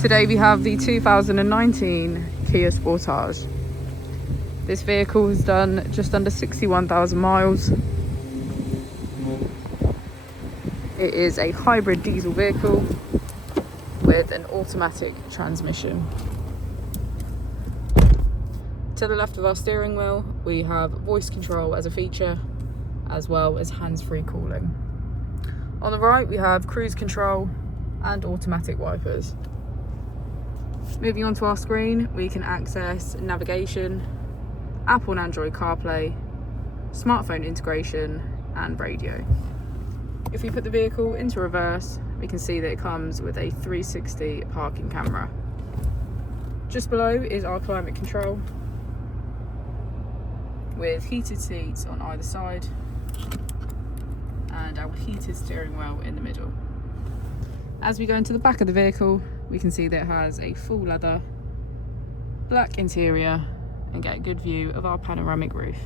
Today we have the 2019 Kia Sportage. This vehicle has done just under 61,000 miles. It is a hybrid diesel vehicle with an automatic transmission. To the left of our steering wheel, we have voice control as a feature, as well as hands-free calling. On the right, we have cruise control and automatic wipers. Moving on to our screen, we can access navigation, Apple and Android CarPlay, smartphone integration, and radio. If we put the vehicle into reverse, we can see that it comes with a 360 parking camera. Just below is our climate control, with heated seats on either side and our heated steering wheel in the middle. As we go into the back of the vehicle, we can see that it has a full leather, black interior, and get a good view of our panoramic roof.